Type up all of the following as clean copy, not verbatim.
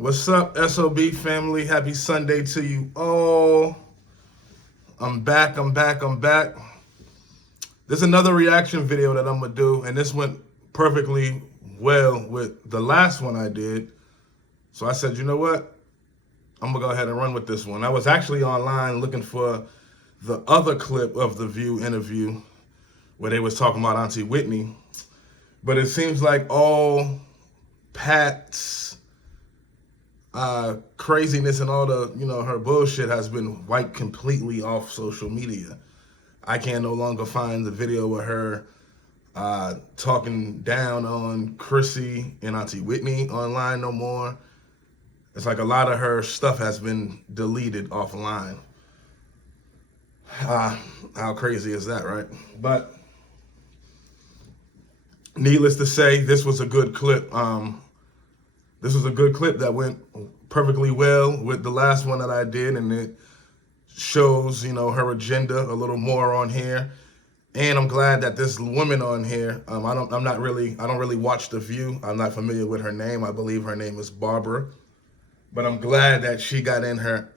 What's up, SOB family? Happy Sunday to you all. I'm back. There's another reaction video that I'm going to do, and this went perfectly well with the last one I did. So I said, you know what? I'm going to go ahead and run with this one. I was actually online looking for the other clip of the View interview where they was talking about Auntie Whitney. But it seems like all Pat's craziness and all the, her bullshit has been wiped completely off social media. I can no longer find the video of her talking down on Chrissy and Auntie Whitney online no more. It's like a lot of her stuff has been deleted offline. How crazy is that, right? But needless to say, this was a good clip. This was a good clip that went perfectly well with the last one that I did, and it shows, her agenda a little more on here. And I'm glad that this woman on here, I don't really watch The View. I'm not familiar with her name. I believe her name is Barbara. But I'm glad that she got in her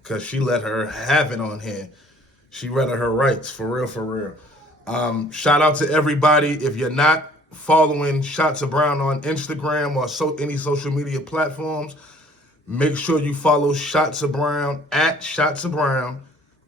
because she let her have it on here. She read her rights, for real. Shout out to everybody. If you're not following Shots of Brown on Instagram or any social media platforms, make sure you follow Shots of Brown at Shots of Brown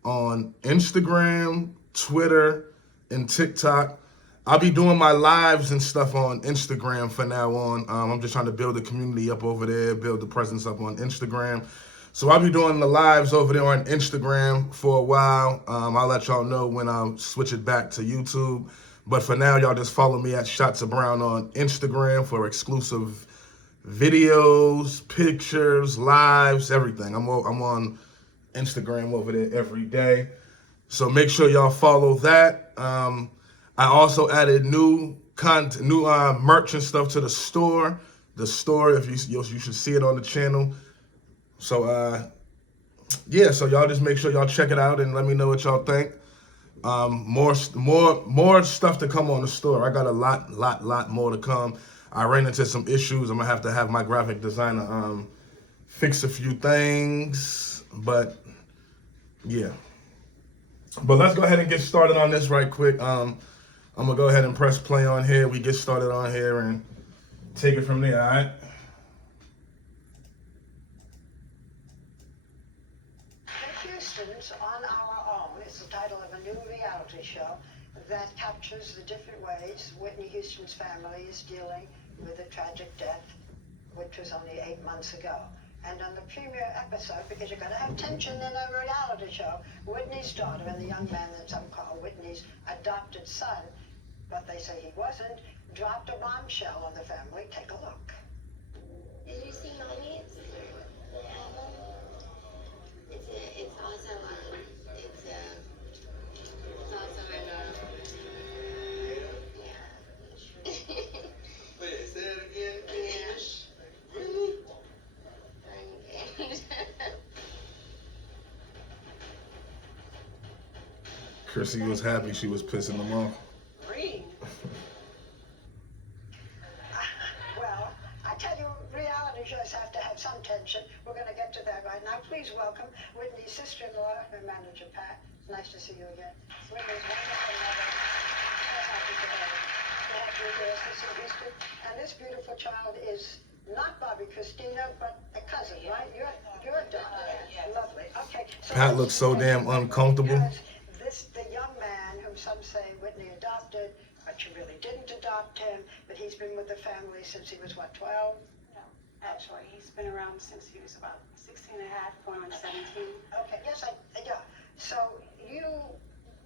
on Instagram, Twitter, and TikTok. I'll be doing my lives and stuff on Instagram from now on. I'm just trying to build the community up over there, build the presence up on Instagram. So I'll be doing the lives over there on Instagram for a while. I'll let y'all know when I switch it back to YouTube. But for now, y'all just follow me at Shots of Brown on Instagram for exclusive videos, pictures, lives, everything. I'm on Instagram over there every day. So make sure y'all follow that. I also added new content, new merch and stuff to the store. The store, if you should see it on the channel. So so y'all just make sure y'all check it out and let me know what y'all think. More stuff to come on the store. I got a lot more to come. I ran into some issues. I'm gonna have my graphic designer fix a few things, but yeah. But let's go ahead and get started on this right quick. I'm gonna go ahead and press play on here. We get started on here and take it from there. All right. On Our Own is the title of a new reality show that captures the different ways Whitney Houston's family is dealing with a tragic death, which was only 8 months ago. And on the premiere episode, because you're going to have tension in a reality show, Whitney's daughter and the young man that some call Whitney's adopted son, but they say he wasn't, dropped a bombshell on the family. Take a look. Did you see Mommy's? The album? It's also Wait, say it again, bitch. Really? Chrissy was happy. She was pissing them off. Well, I tell you, reality shows have to have some tension. We're going to get to that right now. Please welcome Whitney's sister-in-law, her manager, Pat. It's nice to see you again. Whitney's wonderful mother. So happy to have you here, Sister Houston. And this beautiful child is not Bobby Christina, but a cousin, right? Your daughter. Lovely. Okay. So Pat looks so damn uncomfortable. The young man whom some say Whitney adopted, but she really didn't adopt him, but he's been with the family since he was, what, 12? No, actually, he's been around since he was about 16 and a half, going on 17. Okay, yes, yeah. So you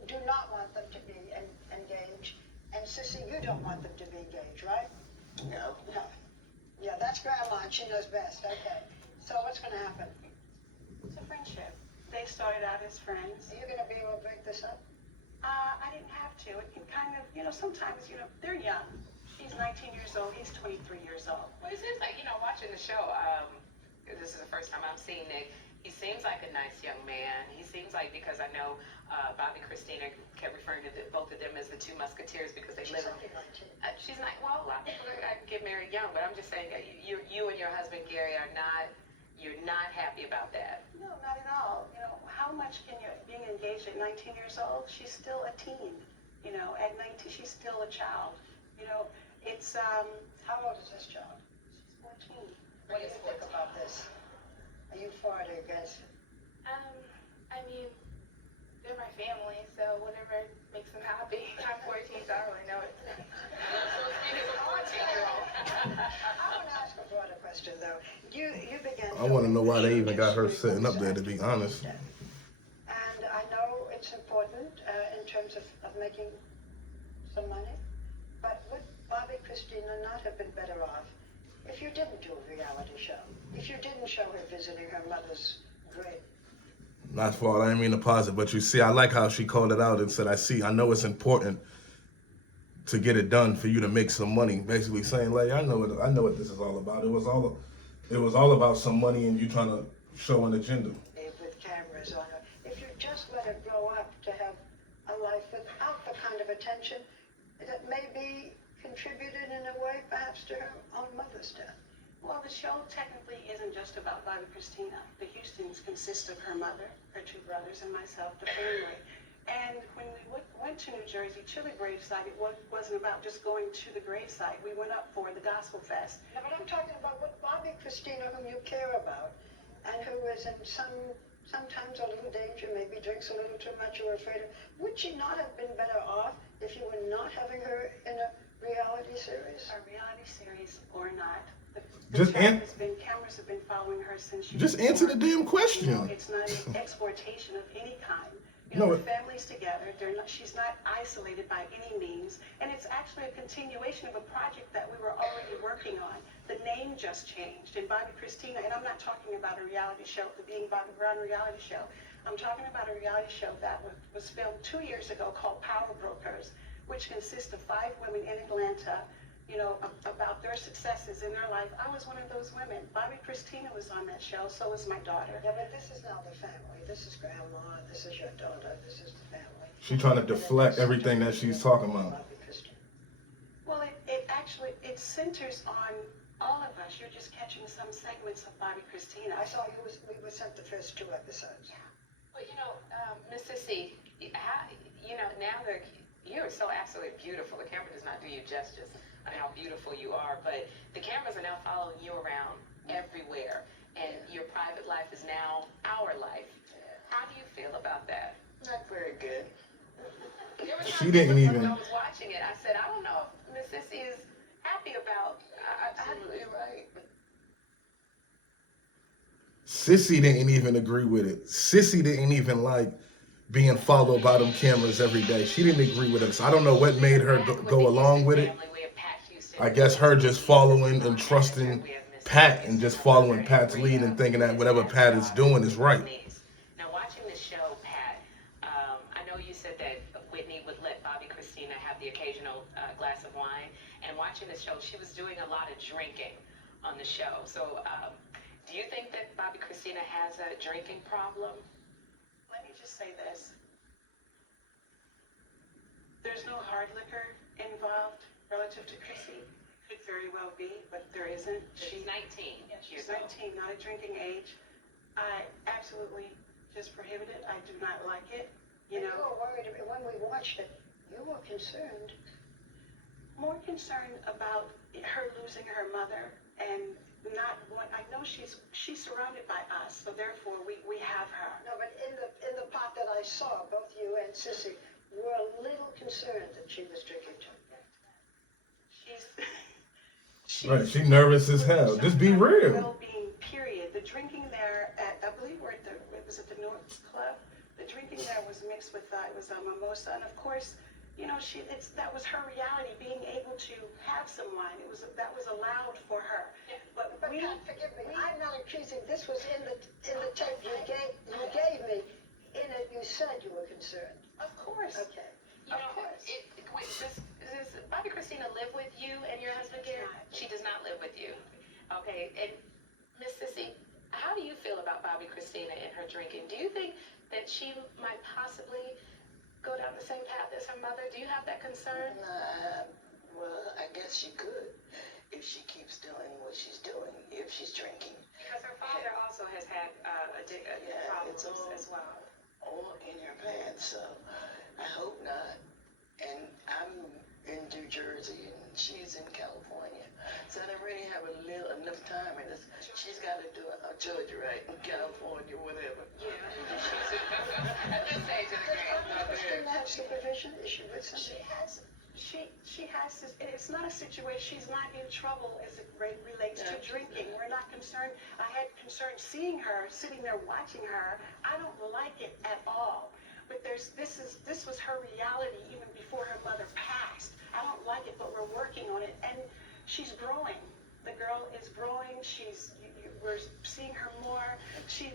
do not want them to be engaged, and Sissy, you don't want them to be engaged, right? No. No. Yeah, that's Grandma, and she knows best. Okay. So what's going to happen? It's a friendship. They started out as friends. Are you going to be able to break this up? I didn't have to. It can kind of, sometimes, they're young. She's 19 years old. He's 23 years old. Well, it seems like, watching the show, this is the first time I'm seeing it, He seems like a nice young man. He seems like, because I know Bobby Christina kept referring to both of them as the two musketeers because they live. She's not. Well, a lot of people get married young, but I'm just saying that you and your husband Gary are not. You're not happy about that. No, not at all. You know, how much can you, being engaged at 19 years old, she's still a teen. You know, at 19, she's still a child. You know, it's, How old is this child? she's 14. What do you think about this? Are you for it or against it? I mean, they're my family, so whatever makes them happy. I'm 14, so I don't really know it. So speaking of 14-year-old. I want to ask a broader question, though. You began. I want to know why they even got her sitting up there, to be honest. And I know it's important in terms of making some money, but would Bobby Christina not have been better off if you didn't do a reality show? If you didn't show her visiting her mother's grave? Not fault. I didn't mean to pause it, but you see, I like how she called it out and said, I know it's important to get it done for you to make some money. Basically saying, like, I know what this is all about. It was all about some money and you trying to show an agenda. With cameras on her. If you just let her grow up to have a life without the kind of attention that maybe contributed in a way perhaps to her own mother's death. Well, the show technically isn't just about Bobby Christina. The Houstons consist of her mother, her two brothers, and myself, the family. And when we went to New Jersey to the gravesite, it wasn't about just going to the gravesite. We went up for the Gospel Fest. No, but I'm talking about what Bobby Christina, whom you care about, and who is in sometimes a little danger, maybe drinks a little too much or afraid of. Would she not have been better off if you were not having her in a reality series? A reality series or not. Cameras have been following her since she Just was answer born. the damn question. You know, it's not an exploitation of any kind. You No, know, the family's together. She's not isolated by any means. And it's actually a continuation of a project that we were already working on. The name just changed. And Bobby Christina, and I'm not talking about a reality show, the Being Bobby Brown reality show. I'm talking about a reality show that was filmed 2 years ago called Power Brokers, which consists of 5 women in Atlanta, you know, about their successes in their life. I was one of those women. Bobby Christina was on that show, so was my daughter. Yeah, but this is now the family. This is grandma, this is your daughter, this is the family. She's trying to deflect everything that she's talking about. Bobby Christina. Well, it actually centers on all of us. You're just catching some segments of Bobby Christina. I saw we were sent the first 2 episodes. Well, you know, Miss Sissy, now you're so absolutely beautiful. The camera does not do you justice on how beautiful you are, but the cameras are now following you around everywhere, and your private life is now our life. How do you feel about that? Not very good. There were She times didn't when even- I was watching it, I said, I don't know if Miss Sissy is happy about. Absolutely right. Sissy didn't even agree with it. Sissy didn't even like being followed by them cameras every day. She didn't agree with it. So I don't know what made her go along with it. I guess her just following and trusting Pat and just following Pat's lead and thinking that whatever Pat is doing is right. Now, watching the show, Pat, I know you said that Whitney would let Bobby Christina have the occasional glass of wine. And watching the show, she was doing a lot of drinking on the show. So do you think that Bobby Christina has a drinking problem? Let me just say this. There's no hard liquor involved relative to Chrissy. Could very well be, but there isn't. She's 19. She's 19, not a drinking age. I absolutely just prohibit it. I do not like it. You know, were worried when we watched it. You were concerned. more concerned about her losing her mother and not want. I know she's surrounded by us, so therefore we have her. No, but in the part that I saw, both you and Sissy were a little concerned that she was drinking too. She's Right, she nervous as hell. Just be real. Well-being, period. The drinking there at, I believe we're at the North Club. The drinking there was mixed with, it was a mimosa, and of course, you know, that was her reality, being able to have some wine. That was allowed for her. But we, Pat, forgive me. I'm not accusing. This was in the tape you gave me. In it, you said you were concerned. of course. Okay. You know, does Bobby Christina live with you and your husband, Gary? She does not live with you. Okay, and Miss Sissy, how How do you feel about Bobby Christina and her drinking? Do you think that she might possibly go down the same path as her mother? Do you have that concern? Well, I guess she could if she keeps doing what she's doing, if she's drinking. Because her father also has had problems as well. All in her past, so I hope not. And I'm in New Jersey and she's in California, so I don't really have enough time. And she's got to do a judge right in California, whatever. Yeah. At this stage of the game. Didn't have supervision issue with somebody. She has this, it's not a situation, she's not in trouble as it relates to drinking. We're not concerned. I had concern seeing her, sitting there watching her. I don't like it at all. But this was her reality even before her mother passed. I don't like it, but we're working on it. And she's growing. The girl is growing. We're seeing her more.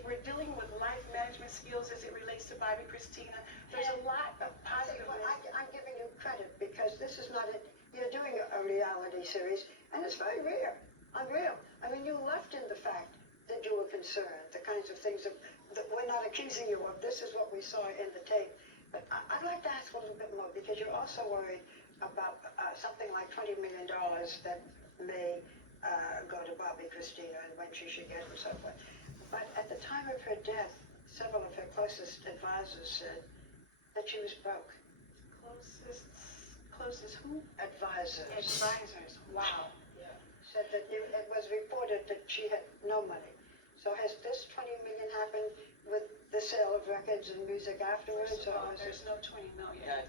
We're dealing with life management skills as it relates to Bobby Christina. There's a lot of positive. I'm giving you credit because this is not it. You're doing a reality series, and it's very rare, unreal. I mean, you left in the fact that you were concerned, the kinds of things that we're not accusing you of. This is what we saw in the tape. But I'd like to ask a little bit more because you're also worried about something like $20 million that may go to Bobby Christina and when she should get and so forth. But at the time of her death, several of her closest advisors said that she was broke. Closest who? Advisors. Advisors. Wow. Yeah. Said that it was reported that she had no money. So has this $20 million happened with the sale of records and music afterwards? There's no $20 million. Yeah,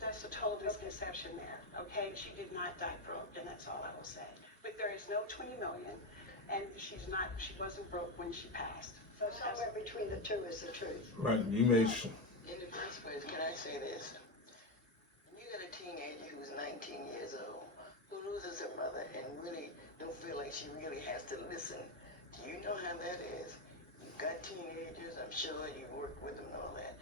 That's a total misconception there. Okay, she did not die broke, and that's all I will say. But there is no $20 million, and she wasn't broke when she passed. So somewhere between the two is the truth. Right, you made sure. In the first place, can I say this? You got a teenager who's 19 years old who loses her mother and really don't feel like she really has to listen. Do you know how that is? You've got teenagers, I'm sure you work with them and all that.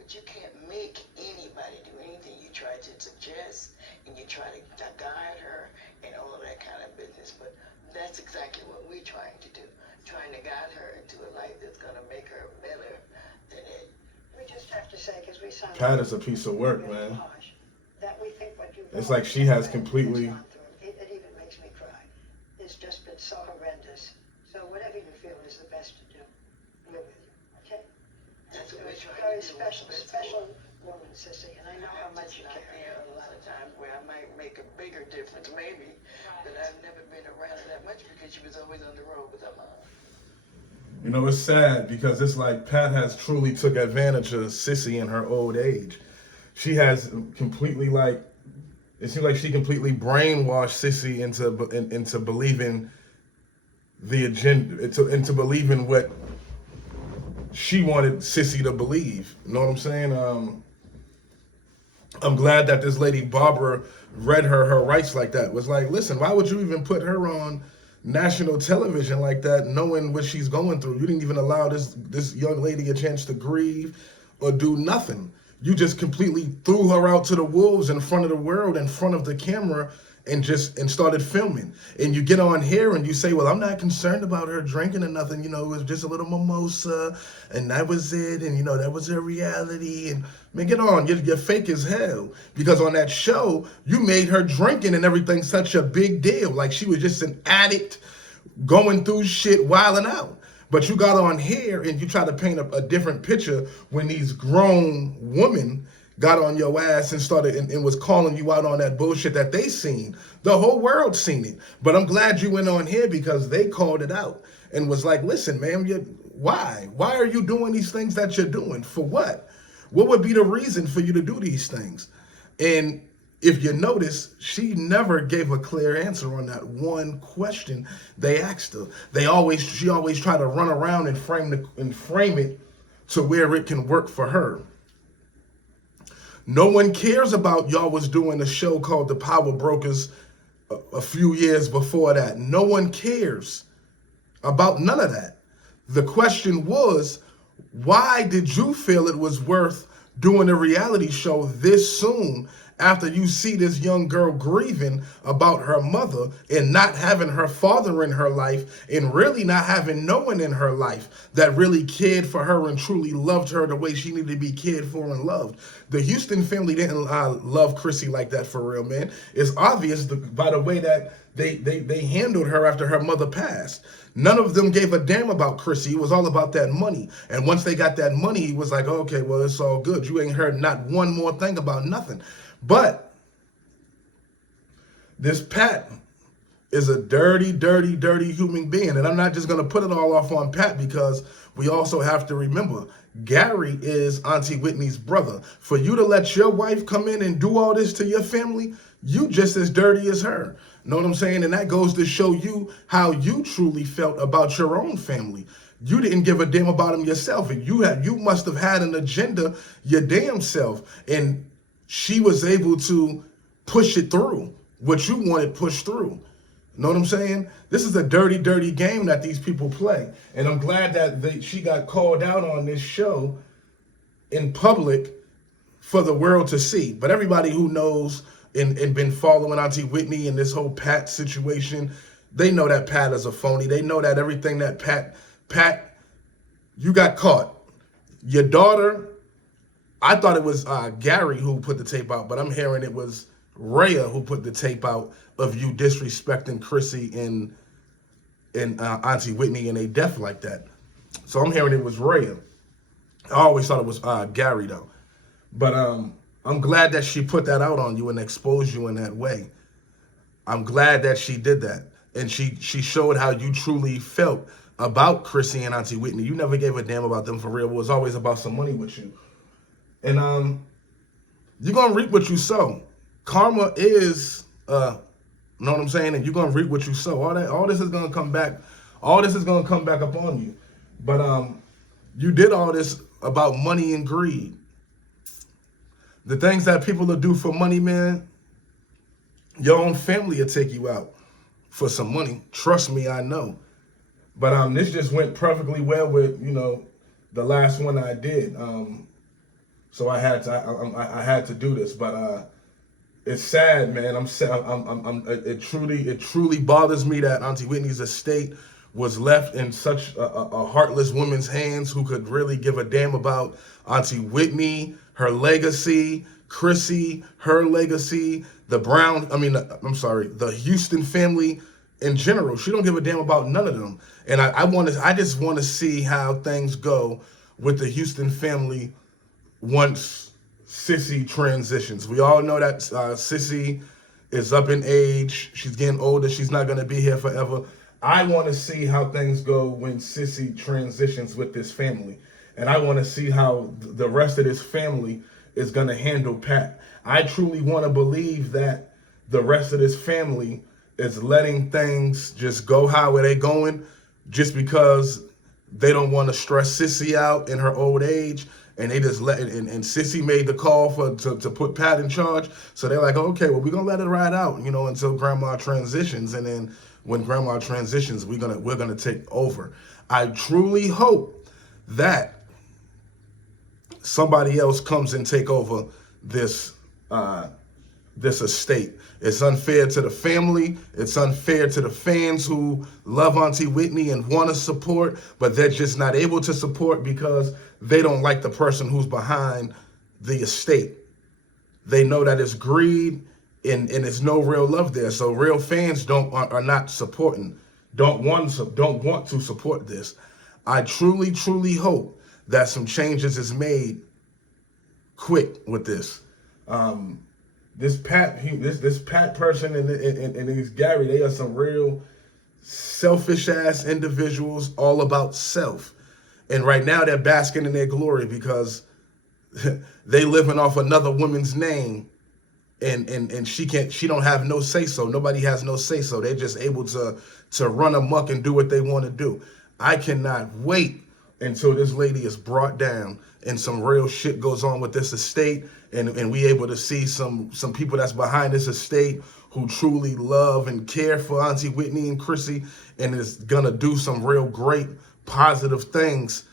But you can't make anybody do anything. You try to suggest and you try to guide her and all of that kind of business. But that's exactly what we're trying to do. Trying to guide her into a life that's going to make her better than it. We just have to say, because we sound Pat is a piece of work, man. harsh, that we think what you've It's like she has completely. It even makes me cry. It's just been so horrendous. So whatever you feel is the best to do, we're with you, okay? That's what we're trying Very to do. special woman, Sissy, and I know how much you Not care. there a lot of times where I might make a bigger difference, maybe, but I've never been around her that much because she was always on the road with her mom. You know, it's sad because it's like Pat has truly took advantage of Sissy in her old age. She has completely it seems like she completely brainwashed Sissy into believing the agenda, into believing what she wanted Sissy to believe. You know what I'm saying? I'm glad that this lady Barbara read her rights like that. Was like, listen, why would you even put her on national television like that, knowing what she's going through? You didn't even allow this young lady a chance to grieve or do nothing. You just completely threw her out to the wolves in front of the world, in front of the camera, and started filming. And you get on here and you say, well, I'm not concerned about her drinking or nothing. You know, it was just a little mimosa and that was it. And, you know, that was her reality. And, man, get on. You're fake as hell. Because on that show, you made her drinking and everything such a big deal. Like she was just an addict going through shit, wilding out. But you got on here and you try to paint a different picture when these grown women got on your ass and started and was calling you out on that bullshit that they seen. The whole world seen it. But I'm glad you went on here because they called it out and was like, listen, man, why? Why are you doing these things that you're doing? For what? What would be the reason for you to do these things? And if you notice, she never gave a clear answer on that one question they asked her. She always tried to run around and frame it to where it can work for her. No one cares about y'all was doing a show called The Power Brokers a few years before that. No one cares about none of that. The question was, why did you feel it was worth doing a reality show this soon after you see this young girl grieving about her mother and not having her father in her life and really not having no one in her life that really cared for her and truly loved her the way she needed to be cared for and loved. The Houston family didn't love Chrissy like that for real, man. It's obvious by the way that they handled her after her mother passed. None of them gave a damn about Chrissy. It was all about that money. And once they got that money, he was like, okay, well, it's all good. You ain't heard not one more thing about nothing. But this Pat is a dirty, dirty, dirty human being. And I'm not just going to put it all off on Pat, because we also have to remember Gary is Auntie Whitney's brother. For you to let your wife come in and do all this to your family, you just as dirty as her. Know what I'm saying? And that goes to show you how you truly felt about your own family. You didn't give a damn about them yourself. And you must have had an agenda your damn self. And she was able to push it through, what you wanted pushed through. Know what I'm saying? This is a dirty, dirty game that these people play. And I'm glad that she got called out on this show in public for the world to see. But everybody who knows and been following Auntie Whitney and this whole Pat situation, they know that Pat is a phony. They know that everything that Pat, you got caught. Your daughter, I thought it was Gary who put the tape out, but I'm hearing it was Rhea who put the tape out of you disrespecting Chrissy and Auntie Whitney, and they deaf like that. So I'm hearing it was Rhea. I always thought it was Gary though. But I'm glad that she put that out on you and exposed you in that way. I'm glad that she did that. And she showed how you truly felt about Chrissy and Auntie Whitney. You never gave a damn about them for real. It was always about some money with you. And you're going to reap what you sow. Karma is, know what I'm saying? And you're going to reap what you sow. All this is going to come back. All this is going to come back upon you. But you did all this about money and greed. The things that people will do for money, man, your own family will take you out for some money. Trust me, I know. But this just went perfectly well with, the last one I did. So I had to do this. But it's sad, man. It truly bothers me that Auntie Whitney's estate was left in such a heartless woman's hands who could really give a damn about Auntie Whitney, her legacy, Chrissy, her legacy, the Houston family in general. She don't give a damn about none of them. And I just want to see how things go with the Houston family once Sissy transitions. We all know that Sissy is up in age. She's getting older. She's not going to be here forever. I want to see how things go when Sissy transitions with this family. And I want to see how the rest of this family is going to handle Pat. I truly want to believe that the rest of this family is letting things just go how they going just because they don't want to stress Sissy out in her old age. And they just and Sissy made the call to put Pat in charge. So they're like, okay, well, we're going to let it ride out, until Grandma transitions. And then when Grandma transitions, we're gonna take over. I truly hope that somebody else comes and take over this estate. It's unfair to the family. It's unfair to the fans who love Auntie Whitney and want to support, but they're just not able to support because they don't like the person who's behind the estate. They know that it's greed and there's no real love there. So real fans are not supporting, don't want to support this. I truly, truly hope that some changes is made quick with this. This Pat person and these Gary, they are some real selfish ass individuals, all about self. And right now they're basking in their glory because they living off another woman's name, and she don't have no say so. Nobody has no say so. They're just able to run amok and do what they want to do. I cannot wait until this lady is brought down and some real shit goes on with this estate, and we able to see some people that's behind this estate who truly love and care for Auntie Whitney and Chrissy and is gonna do some real great positive things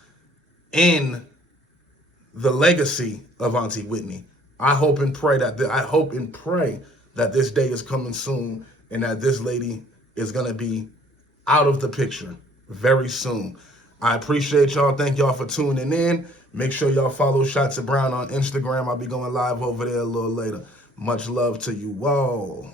in the legacy of Auntie Whitney. I hope and pray that this day is coming soon, and that this lady is gonna be out of the picture very soon. I appreciate y'all. Thank y'all for tuning in. Make sure y'all follow Shots of Brown on Instagram. I'll be going live over there a little later. Much love to you all.